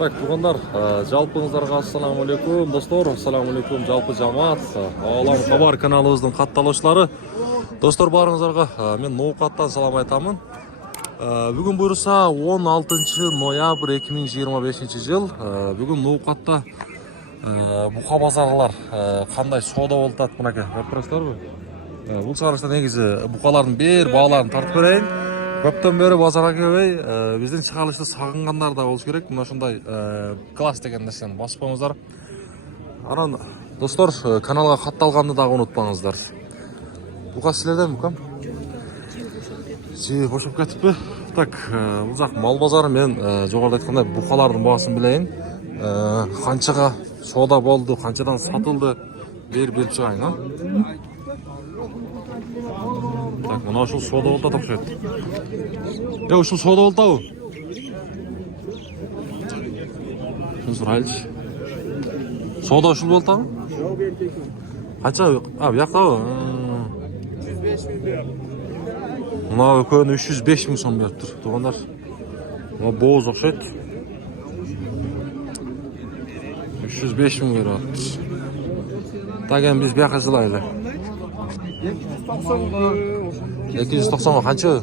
Так, туғандар, жалпыңыздарға ассаламу алейкум, достор, ассаламу алейкум, жалпы жамаат, Алам Хабар каналыбыздың катталушылары. Достор, барыңыздарға мен Ноуқаттан салам айтамын. Бүгін бұйырса 16 ноябрь 2025 жыл. Бүгін Ноуқатта бұқа базарлар қандай сода болтат мынаке. Вопростар бу? Бұл чыгарышта негізі бұқалардың бер бағаларын тартып берейін. Көптен бері базарға келбей, біздің шығарылышты сағынғандар да болуш керек. Мына ошондой класс деген нәрсені баспаңыздар. Анан достор, каналға катталганды дагы унутпаңыздар. Бука силерден букам? Жи кошуп кетиппи? Так, бул жак мал базары. Мен жогоруда айткандай букалардын баасын билейин. Канчага сода болду, канчадан сатылды, берип чыгайын. Так, мына ушул сода болду окшойт. Ушул сода болду. Шуну сурайлычы. Сода ушул болду? Канча? Буяктабы? 105 миң берип. Мына экөөнү 305 миң сом берип тур. Туугандар. Мына бооз окшойт. 305 миң берип атты. Так, эми биз бияка жылайлы. 290 канча?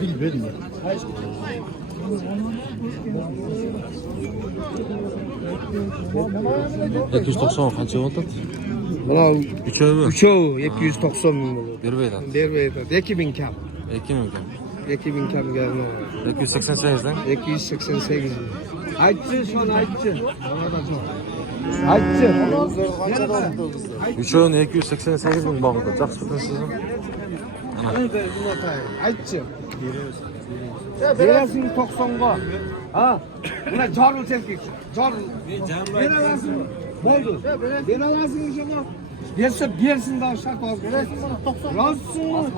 Билбедим. 290 канча болот? Мына Үчөө 290 миң болот. бербейт. Бербейт. 2000 кам. 2000 кам. 2000 кам келди. 288'den 288 миң. Айтчы, шону айтчы. Айтчы. Üçöөнү 288 миң багыда. Жакшы бүтүнсүз. Айтчы. Бересиң 90га. Мына жарыл серкек. Жарыл. Бересиң. Болду. Бере аласың ошону. Берсин да шарт алып бересиң. 90. Разысың.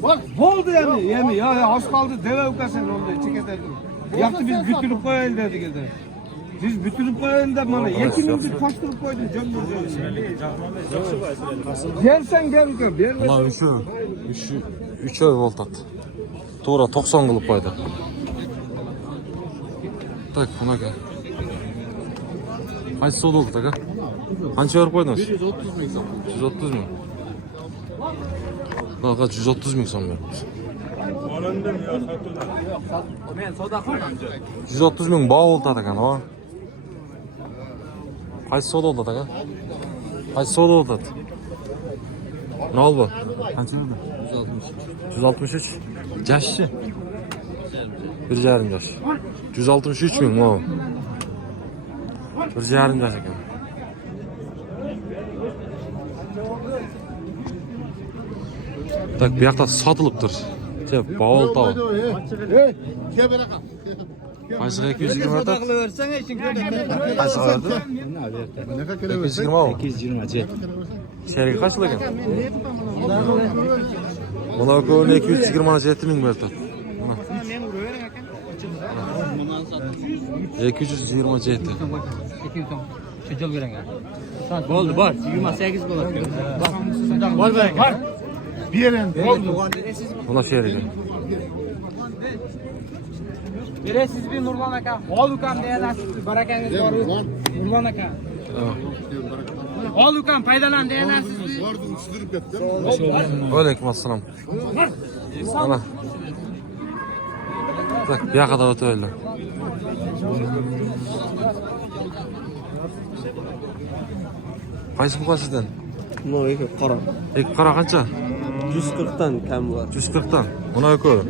Бак, болду эми. Аш калды дебеп сен ондай чекеттердин. Якты биз бүтүрүп коелу дедик эле. Biz bütünüp koyun da bana 2000 bir koşturup koydun canım. Gelsen gel bakalım. Mına üçөө болтат. Туура 90 кылып койду. Так, мынакей. Кайсы сода болду так? Канча берип койдуңуз? 130 миң сом. 130 миң. Мага 130 миң сом берип. Men soda qildim. 130 ming bağ oldu ekan, o. Qaysi soda oldu ekan? Qaysi soda oldu? Ne oldu? Qancha oldu? 163. Yaşçı. 1,5 yaş. 163 ming, o. 1,5 yaş ekan. Tak, bu yoqda sotılıptır. Bağ oldu. Qaysiga 220 Soda qilaversang, ishing ko'radi. Qaysiga berdi? 220 o. 227. Sergi qancha ekan? Buna ko'ni 227 ming berdi. 227. Şujul berang. Bo'ldi, bor. 28 bo'ladi. Bor berang. Bor. Beren. Buna sergi. Beresiz bir Nurlan aka. Ol ukam deyapsiz. Barakangiz bor. Nurlan aka. Ol ukam paydalan deyapsiz. Aleyküm assalam. Ana. Tak, bu yoqqa da o'taylik. Qaysi buqa sizdan? No, qora. Qara qancha? 140 dan kam bor. 140 dan. Buna ko'p.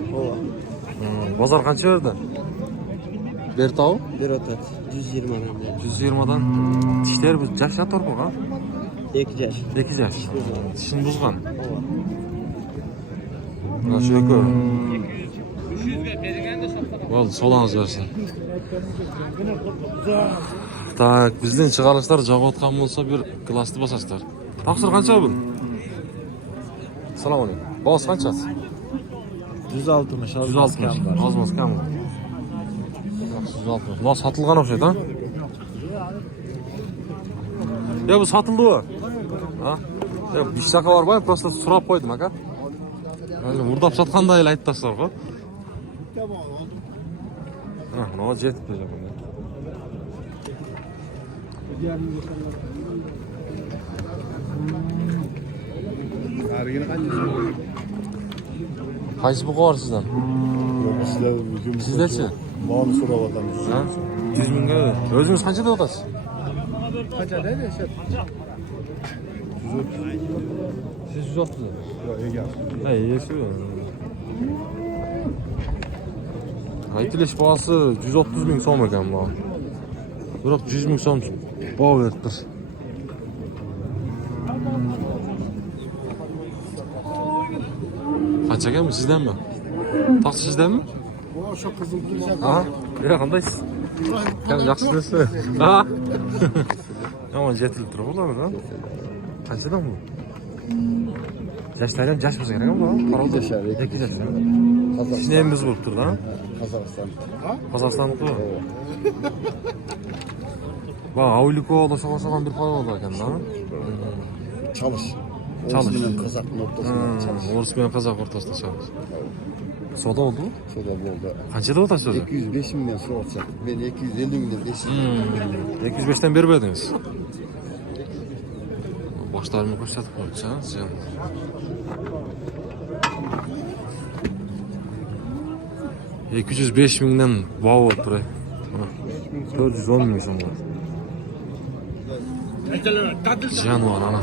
Bozor qancha berdi? Bertov? Berotat 120 dan. 120 dan. Tishlar bu jash tormoq, ha? 2 yaş. 2 jash. Tishini buzgan. Mana shu ko'p. 300 ga berganda shopqa. Bo'ldi, solangiz bersin. Tak, bizden çıkarışlar jagotgan bolsa bir klassni basasızlar. Taqsir qancha bu? Assalomu alaykum. Boz qancha? 160. 160. Ozmos kam. 160. Bu satılgan o'xshaydi, ha? Ya bu satıldı o. Ha? Ya bir şaka var mı? Просто surab qo'ydim aka. Öyle murdab satqanda el ayttasizlar ku. Ha, mana jetibdi. Narigini qancha? Qaysi buqa bor sizdan? Sizda-chi? Bani so'rayotamiz. Ha? 100 mingga. O'zingiz qanchada otasiz? Qanchada yashab? Siz 130. Yo'q, egasi. Ha, egasi. Aytilish bahası 130 ming so'm ekan bu. Biroq 100 ming so'm baho beribdir. Qancha ekan bu sizdanmi? Taqsi sizdanmi? O'sha qizil tursa. Ha? Ya qandaysiz? Kan yaxshimisiz? Ha? Yomon jetilib turib ularga. Qanchadan bu? Yashlari ham jash bo'lsa kerak bu. Qarolda yashar, 2 yash. Sizni ham biz bo'lib turdi, ha? Qozog'iston. Qozog'istonniki. Va, Avliko o'xshagan bir payvon ekan-da. Çalış. Çalış. O'zbek Qozog'ning o'rtasida çalış. O'rus bilan qozoq o'rtasida chalish. Savdo bo'ldi? Savdo bo'ldi. Qanchada o'tasiz o'zi? 205 mingdan so'rayapti. Men 250 mingdan 5. 205 dan berib berdingiz. Boshlarimni ko'rsatib qo'yibsiz, ha? Siz ham. $205 mingdan baho olib turay. 410 ming so'm. Canvar ana.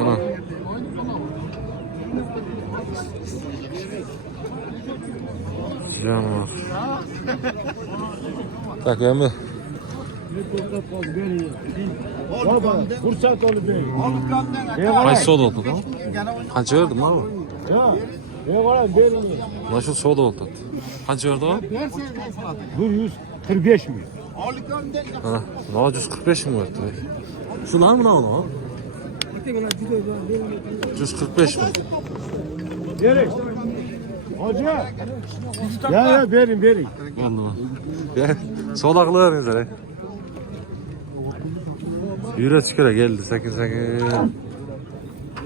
Ana. Canvar. Tak endi. Baba, fursat olib bering. Qaysi savdo oldi? Qancha berdi mana bu? Yo'q. Yo'q, bering. Mana shu savdo oldi. Qancha berdi o? 145 ming. Ana, 145 ming berdi. Shular mı lan o? 145 ming. Bering. Hoca. Ya, bering. Vallahi. Ya, savdo qilaveringizlar. Yüretiş kerak geldi sakin.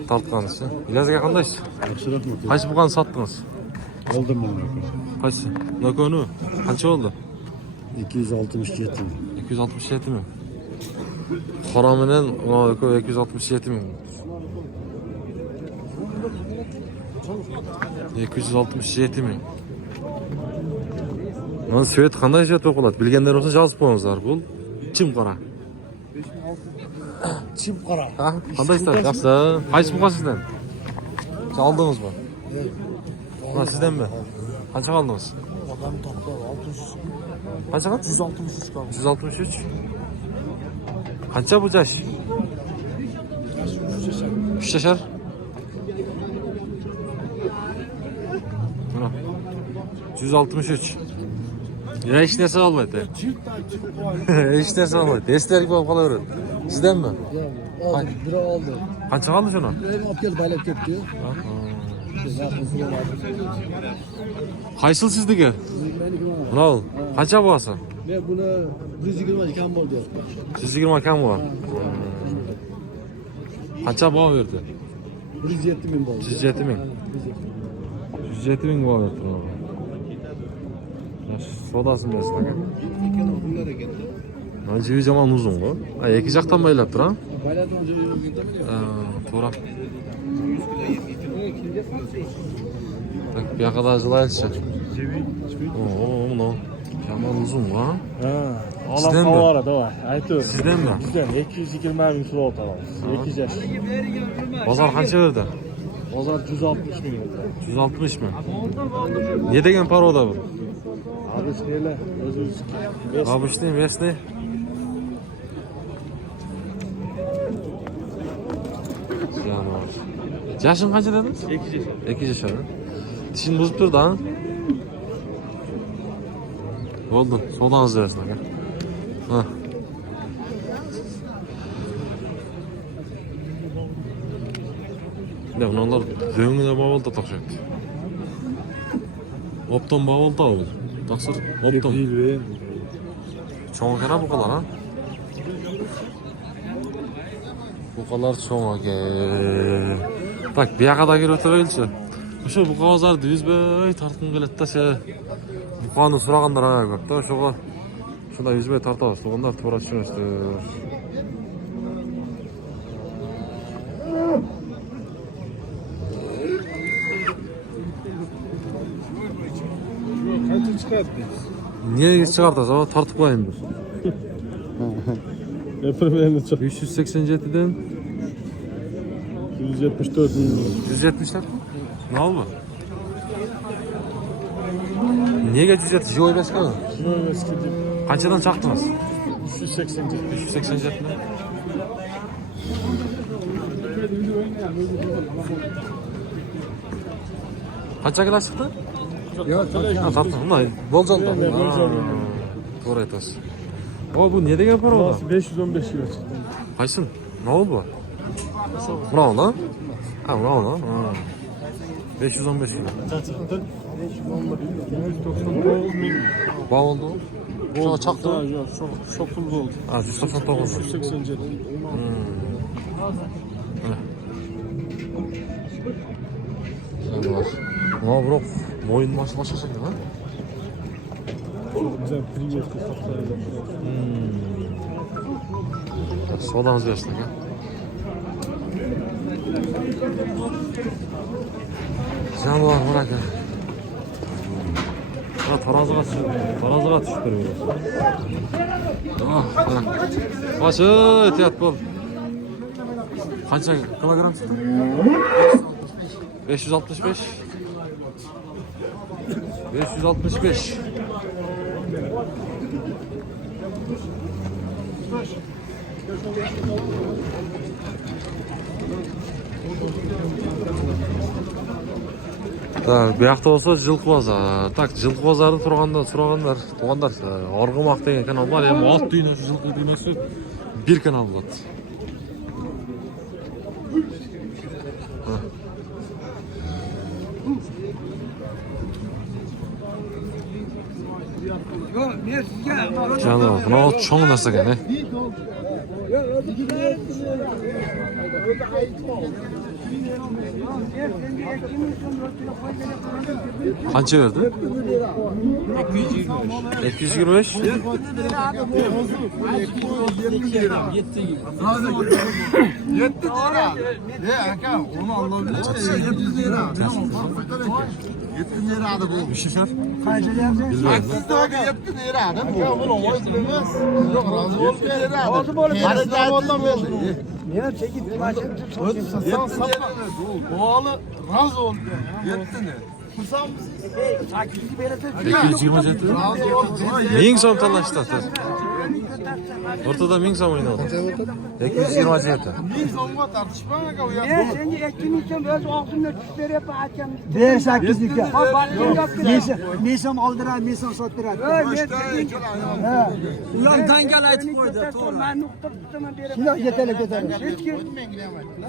Tartqanisi. Ilazga qandaysiz? Yaxshi rahmat. Qaysi buqani sotdingiz? Oldim men. Qaysi? Nakoni? Qancha oldi? 267 ming. 267 ming. Qoramidan 267 ming. 267 ming. Mana svet qanday ijod o'qiladi? Bilganlar bo'lsa yozib qo'yingizlar. Bu chim qora. Chim qora. Ha, qandaysizlar? Yaxshi. Qaysi buqa sizdan? Chaldingizmi? Mana sizdanmi? Qancha oldingiz? Odam topdi 600. Qancha qildi? 163 qoldi. 163. Qancha bu jash? 3 yashar. Mana 163. Ya hech narsa olmaydi. Hech narsa olmaydi. Eslarga bo'lib qolaveradi. Sizdanmi? Oldi, biri oldi. Qancha qoldi shuni? Olib kelib baylab ketdi. Qaysil sizniki? Mana qancha bo'lsa? Men buni 120 kam bo'ldi. 120 kam bor. Qancha baho berdi? 107 ming bo'ldi. 107 ming. 107 ming baho berdi. Sodasini bersin aka. Mana jivi jamon uzun-ku. Ikki yoqdan baylab tur, ha? Bayladan joyi to'g'ri. Tak, bu yoqqa da jilaychi. Mana jamon uzun, ha? Olam qavara, davay. Aytur. Sizdanmi? Bizdan 220 ming so'm olamiz. 2 yaş. Bozor qancha berdi? Bozor 160 ming. 160 ming. Ne degan paroda bu? Abishnelar o'zingiz. Abishni, mesni. Canım. Yaşın kaç dediniz? 2 yaş. 2 yaş. Dişin bozuk durdu ha? Oldu. Sodanızı versin aga. Ha. Ne bunlar döngüne bağlı da takacak. Opton bağlı da olur. Taksır. Opton. Çoğun kere bu kadar ha? Bu kadar çoğun ake. Bak bir yakada gir oturayılçı. Şu bu kağızlar düz bey tartın gelette şey. Bu kanı sırağındır ha. Şoğa Şunday üzbey tartabız. Tuğanlar to'g'ri tushunasizlar. Qancha chiqadi? Niye çıkartacağız ama tartıp koyayım biz. Gapirmayni chiq. 587'den 174 ming. 170'ler. Ne oldu? Niye 170? Joy başka mı? Yo'q, eski deb. Qanchadan chaqdingiz? 387. 587 mi? Qancha kilolar chiqdi? Ha, tartib. Bunday bo'lganda. To'g'ri aytasiz. O bu ne degan parvoda? 515 kilo chiqdi. Qaysin? Ne oldu bu? Bravo lan. Ha, bravo lan. Ha. 515 kilo. Chiqdi. 199 ming. Bağ oldu. Şuna çaktı. Yo'q, çok pul bo'ldi. Ha, 189. 187. Şöyle var. Ama bırak. Moyun maçı başlayacak ya lan. Çok güzel priyetka saplaydı. Sodanız versin ya. Güzel var bırak ya. Ha, tarazıga tushib beramiz. Ah, bırak. Başı ehtiyat bol. Qancha kilogram chiqdi? 565. 565. Так, bu yoqda bo'lsa Jilqi bozor. Tak, Jilqi bozorda turganlar, Org'imoq degan kanal bor. Ham 6 duyno shu Jilqi duynosi bir kanal bo'ladi. Canım, buna çoğun narsa gene. Qancha verdi? 225. 225? 7 lira. Aka, onu Allah'ım. 7 lira. 7 lira da bu. Şişer. Kaçta yazdın? 7 lira da bu. Aka, bunu oynamaz. Yok, razı ol 7 lira. Razı ol. Harekatından verdi. Ne çekip başım sen satma. Oğlu razı ol. 7 lira. Kursam mısın? 227. Razı ol. 1000 so'm tanlashdi. O'rtada 1000 so'm o'ynadi. 227. 1000 so'mga tartishma aka u yoqda. Men senga 2000 so'm o'z og'zimda tushib beryapman aytgan. Ber 8 ga. Men Mesom oldirar, mesom sottiradi. ular dangal aytib qo'ydi, to'g'ri. Men nuqta tutaman beraman. Shundoq yetalab ketadi. Hech kim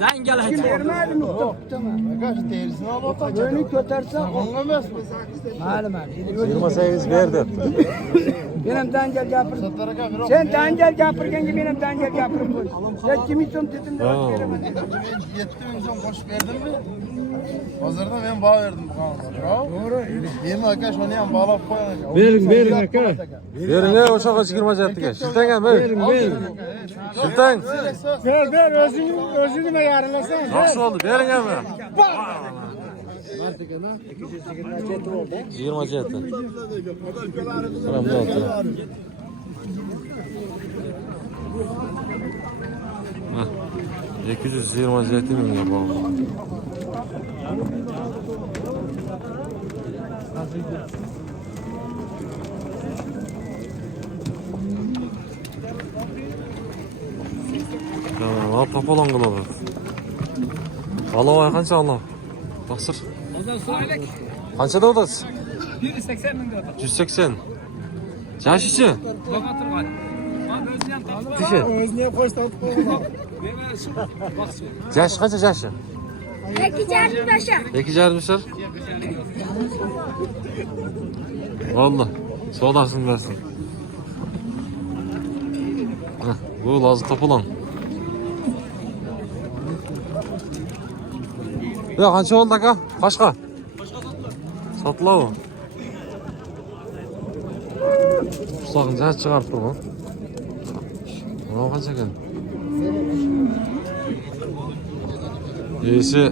dangal aytib bermaydi nuqta tutaman. Aka terisini olib o'tir. Buni ko'tarsa, Onga emasmi? mayli. 28 ber debdi. Men ham dangal gapirdim. Sattar aka bir Sen dangal gapirganga men ham dangal gapirib qo'y. 2000 so'm dedim deb beraman. Men 7000 so'm qo'shib berdimmi? Hozirda men bağ verdim bu kanalga. To'g'ri. Yemi aka shuni ham bog'lab qo'ying. Bering aka. Bering, o'sha 27 ga. Shiltang ham ber. Shiltang. Ber, o'zing nima yarilasan? Yaxshi oldi, bering ham. 27. Salam bo'ldi. Ha. 227 mingga bog'liq. Tamam, to'polon qiladi. Alovoy qancha olov? Taqsir. Qanchada o'tasiz? 180 ming deb. 180. Jashichi? Boqa turgan. Men o'zim ham topib Tishi. O'zini ham qo'sh tortib qo'ygan. Jashi qancha jashi? 2,5. 2,5'lar. Vallahi sodasını versin. Bu lazım topulan. Ya qancha oldu aka? Qashqa? Sotla o. Uslağın caç çıkarıp durgan. Mına kança eken? Esi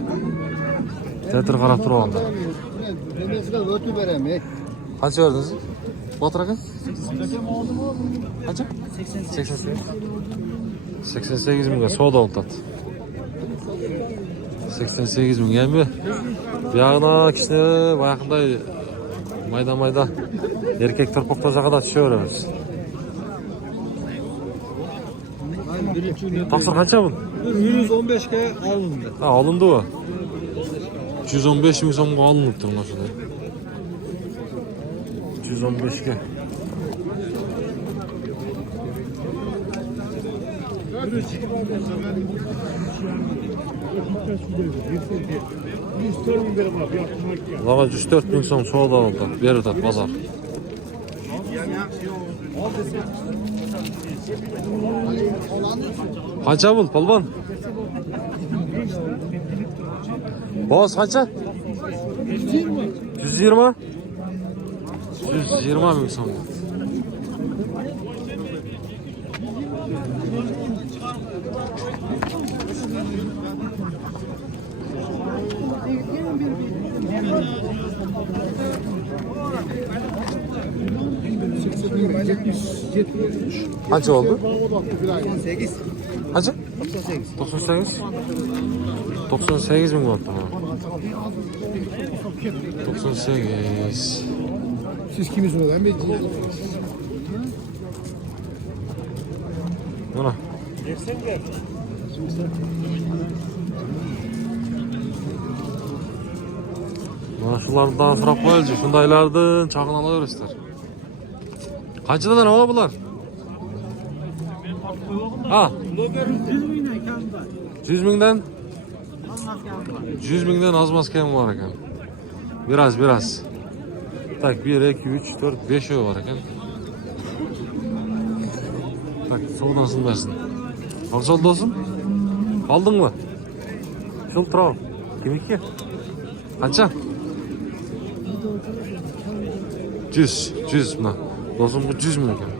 tetir qarap turganda. Ben size ötü vereyim. Kança verdiniz? Batır aka? Kança? 88. 88 mingga soda oltat. 88 ming endi. Buyog'ina kishni bayaqinday mayda erkek turpoqtaza qadar tushaveramiz. Taqsir qancha bu? 115 ga alındı. Ha, alındı bu. 215 ming so'mga olinibdi mana shunday. 215 ga. Ulan 104 ming so'm soda oldu. Berdi pazar. Qancha bul, polvon? Boz qancha? 120. 120? 120 ming so'm. Kaç oldu? 98. Kaç? 98. 98 mi oldu? 98. Siz kimisiniz? Ben bilmiyorum. Mana. Mana shulardan so'rab qo'yilchi, shundaylardan chaqin olaverasizlar. Qanchadan ola bular? Ha. 100 mingdan? 100 mingdan ozmas kam var ekan. Biraz. Tak 1, 2, 3, 4, 5 var ekan. Tak savunasın versin. Aksal dostum. Aldın mı? Şul tura. Kimiki? Qancha? 100 buna. Dostum bu 100 ming ekan.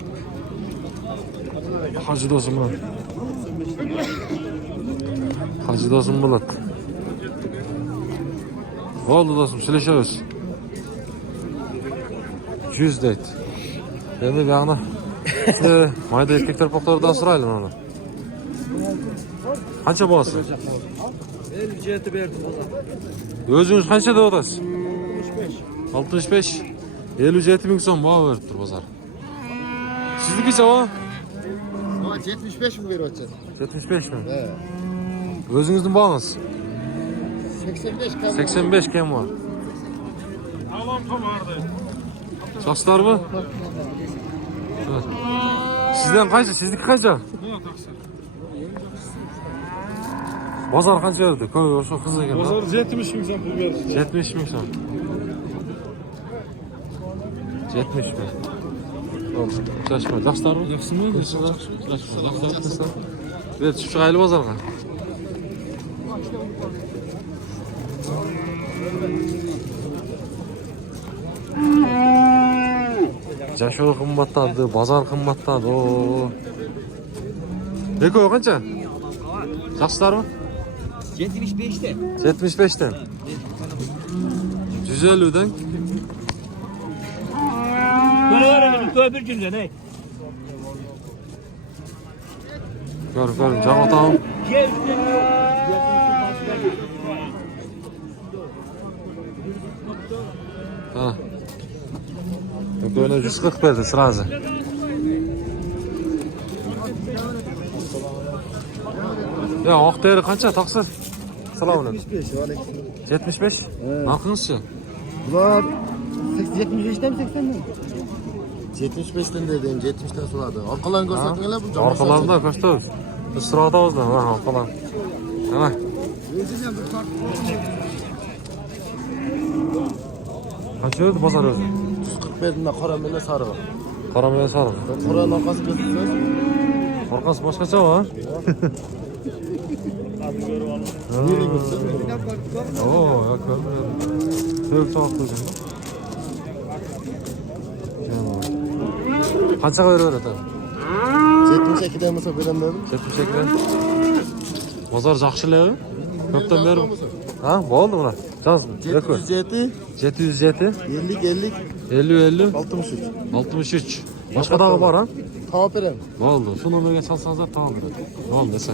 Hacı dostum bu. Hacı dostum bulat. Oldu dostum, silişeriz. 100 deydi. Endi bu yoqni mayda erkeklar poqlardan sıraylı onu. Qancha bo'lsa? 57 berdim. O'zingiz qancha deb o'tasiz? 65. 57 ming so'm baho berib tur bozor. Siznikicha o? 75 mi veriyor? 75 mi? He. O'zingizning bahoңiz? 85 kam. 85 kam bor. Sochlarmi? Sizdan qancha? Sizniki qancha? Bozor qancha berdi? Ko'p o'sha qiz ekan. Bozor 70 ming so'm pul berdi. 70 ming so'm. 70 ming. Yaxshimi? Yaxshilarmi? Yaxshimi? Yaxshi. Ver, chiqayli bozorga. Jashuv qimmatladi, bozor qimmatladi. Oo. Eko qancha? Yaxshilarmi? 75'te. 75'ten. 150'den. Böyle öğrenelim, köpür cümle ne? Gör, canım tamam. Gel üstüne yok. Ha. Böyle 140 verdi sırası. Ya Oktay'ı kaça taksır? Selamun aleyküm. 75. Nakınızca? Bunlar 75'ten mi 80'den mi? 75'ten dedim, 70'ten suladı. Arkalarını gösterdiler bu canlı. Arkalarında kaçtı? Sırada o zaman arkalar. Hemen. Kaç verdi pazar özü? 140 verdim de karamele sarı. Karamaya sarı. Koranın arkası gözüküyor. Arkası başkaça var. Oo, ya görmüyorum. Sövüp sağlıklı canım. Qanchaga beraveradi? 72'den mesela veren dedim. 72'den. Bozor yaxshilaymi? Ko'pdan beri. Ha, bo'ldi mana. Johnson, 707, 707 50, 50 63. 63. Boshqa dag'i bor, ha? Tamam verem. Bo'ldi. Shu nomerga chalsangizlar tamam beradi. Bo'ldi desa.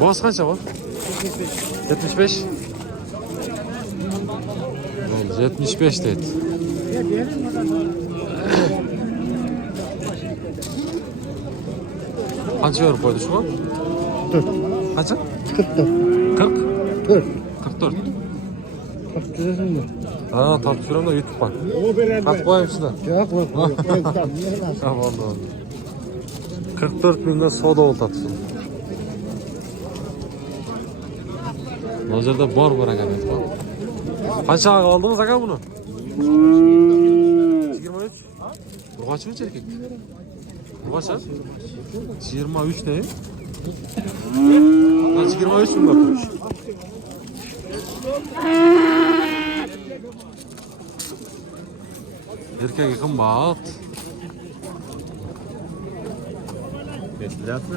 Boz qancha bor? 75. Bo'ldi, 75 deydi. Qancha berib qo'ydi shu? Qancha? 40. 44. Ha, tortib turamda YouTube'ga. Qatib qo'yayım sizdan. Yok yok. Ha, bo'ldi. 44 mingdan savdo o'tadi. Bu yerda bor ekan aytib. Qanchaga oldingiz aka buni? 23. Urg'ochmi erkak? Urg'ocha? 23 ne? 23 mi bakmış? Erkek qimmat. Estilyapmi?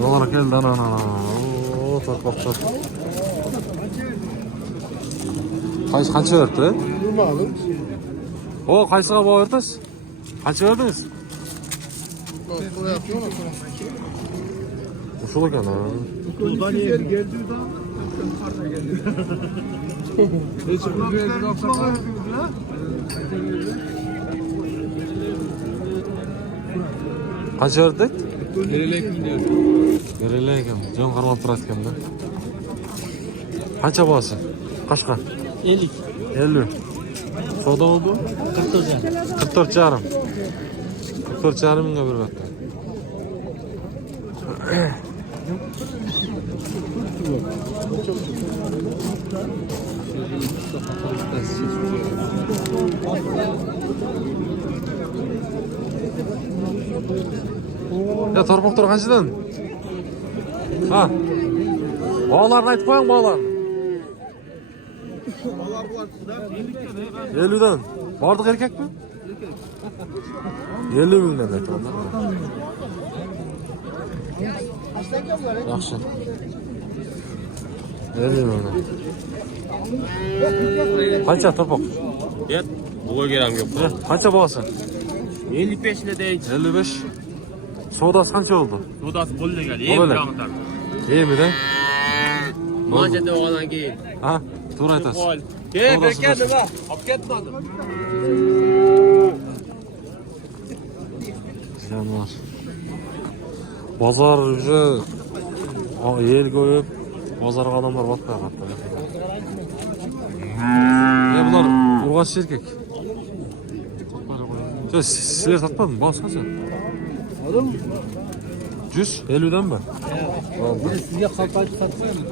Dolar keldi ana. Oo, torpaqcha. Qancha berdi? Ma'lum. O, qaysiga bor o'rtasiz? Qancha berdingiz? Ushul ekan. Buradan yer geldi da. Hiç bir rezil olsa Qancha berdi? Nerelek Bereleyken, can qaralab turayotganda. Qancha bo'lsa? Qashqa? 50. 50. Savdo oldu? 44 yarım. 44 yarım mingga beryapti. Ya torpaqlar qanchadan? Ha. Bağlarını aytib qo'ying, bağlarni. 50'den. Vardık erkek mi? 50 mingden aytib. Yaxshi. 50 mingdan. Qancha torpaq? Yet, buga geram yo'q. Qancha bo'lsin? 55 ile deydi. 55. Sodası qancha oldu? Sodasi bo'ldi gal. Bo'ldi. Yemiden. Manjada olgan keyin. Ha, to'g'ri aytasiz. Berkan nima? Olib ketmadi. Yanlar. Bozor уже el koyup bozorga odamlar batmayapti. Bular urg'och erkak. Sizlar satmadingmi? Boshqacha. Oldim. 150'den mi? Evet. Sizga qalpach satmayman.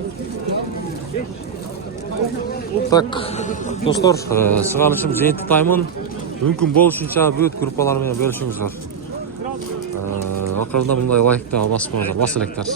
Tak, dostlar, sig'alishim Jenti Taymon. Mumkin bo'lishuncha büyük gruppalar bilan bo'lishimiz bor. Oxirida bunday like-da bosib qo'yinglar, bosilaklar.